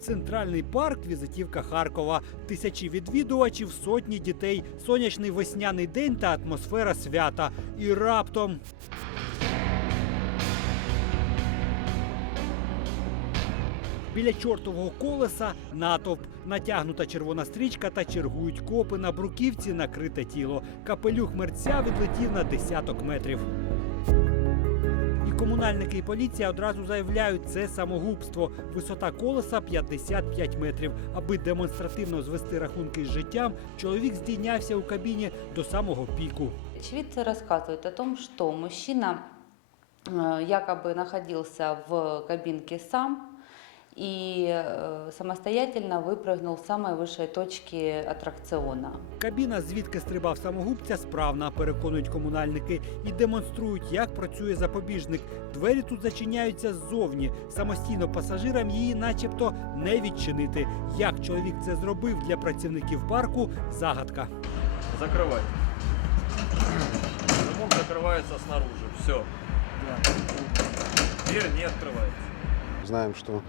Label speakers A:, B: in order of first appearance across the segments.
A: Центральний парк візитівка Харкова. Тисячі відвідувачів, сотні дітей, сонячний весняний день та атмосфера свята. І раптом Біля чортового колеса натовп, натягнута червона стрічка та чергують копи на бруківці накрите тіло. Капелюх мерця відлетів на десяток метрів. І комунальники і поліція одразу заявляють, це самогубство. Висота колеса 55 метрів. Аби демонстративно звести рахунки з життям, чоловік здійнявся у кабіні до самого піку.
B: Очевидцы рассказывают о том, что мужчина э, якобы находился в кабинке сам и э, самостоятельно выпрыгнул с самой высшей точки аттракциона.
A: Кабіна, звідки стрибав самогубця, справна, переконують комунальники, і демонструють, як працює запобіжник. Двері тут зачиняються ззовні. Самостійно пасажирам її, начебто, не відчинити. Як чоловік це зробив для працівників парку загадка.
C: Закрывай. Замок закрывается снаружи. Все. Дверь не открывается.
D: Знаем, что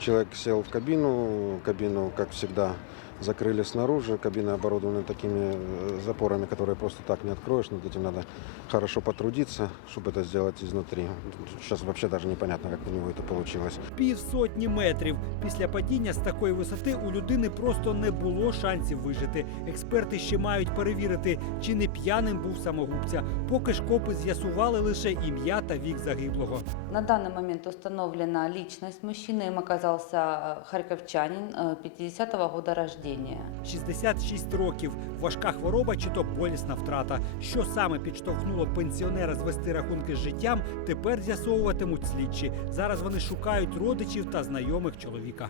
D: человек сел в кабину, кабину, как всегда, закрыли снаружи, кабина оборудована такими э, запорами, которые просто так не откроешь, над этим надо хорошо потрудиться, чтобы это сделать изнутри. Сейчас вообще даже непонятно, как у него это получилось.
A: Півсотні метрів. Після падіння з такої висоти у людини просто не було шансів вижити. Експерти ще мають перевірити, чи не п'яним був самогубця. Поки ж копи з'ясували лише ім'я та вік загиблого.
B: На данный момент установлена личность мужчины. Им оказался э, харьковчанин э, 50-го года рождения.
A: 66 років, важка хвороба чи то болісна втрата. Що саме підштовхнуло пенсіонера звести рахунки з життям, тепер з'ясовуватимуть слідчі. Зараз вони шукають родичів та знайомих чоловіка.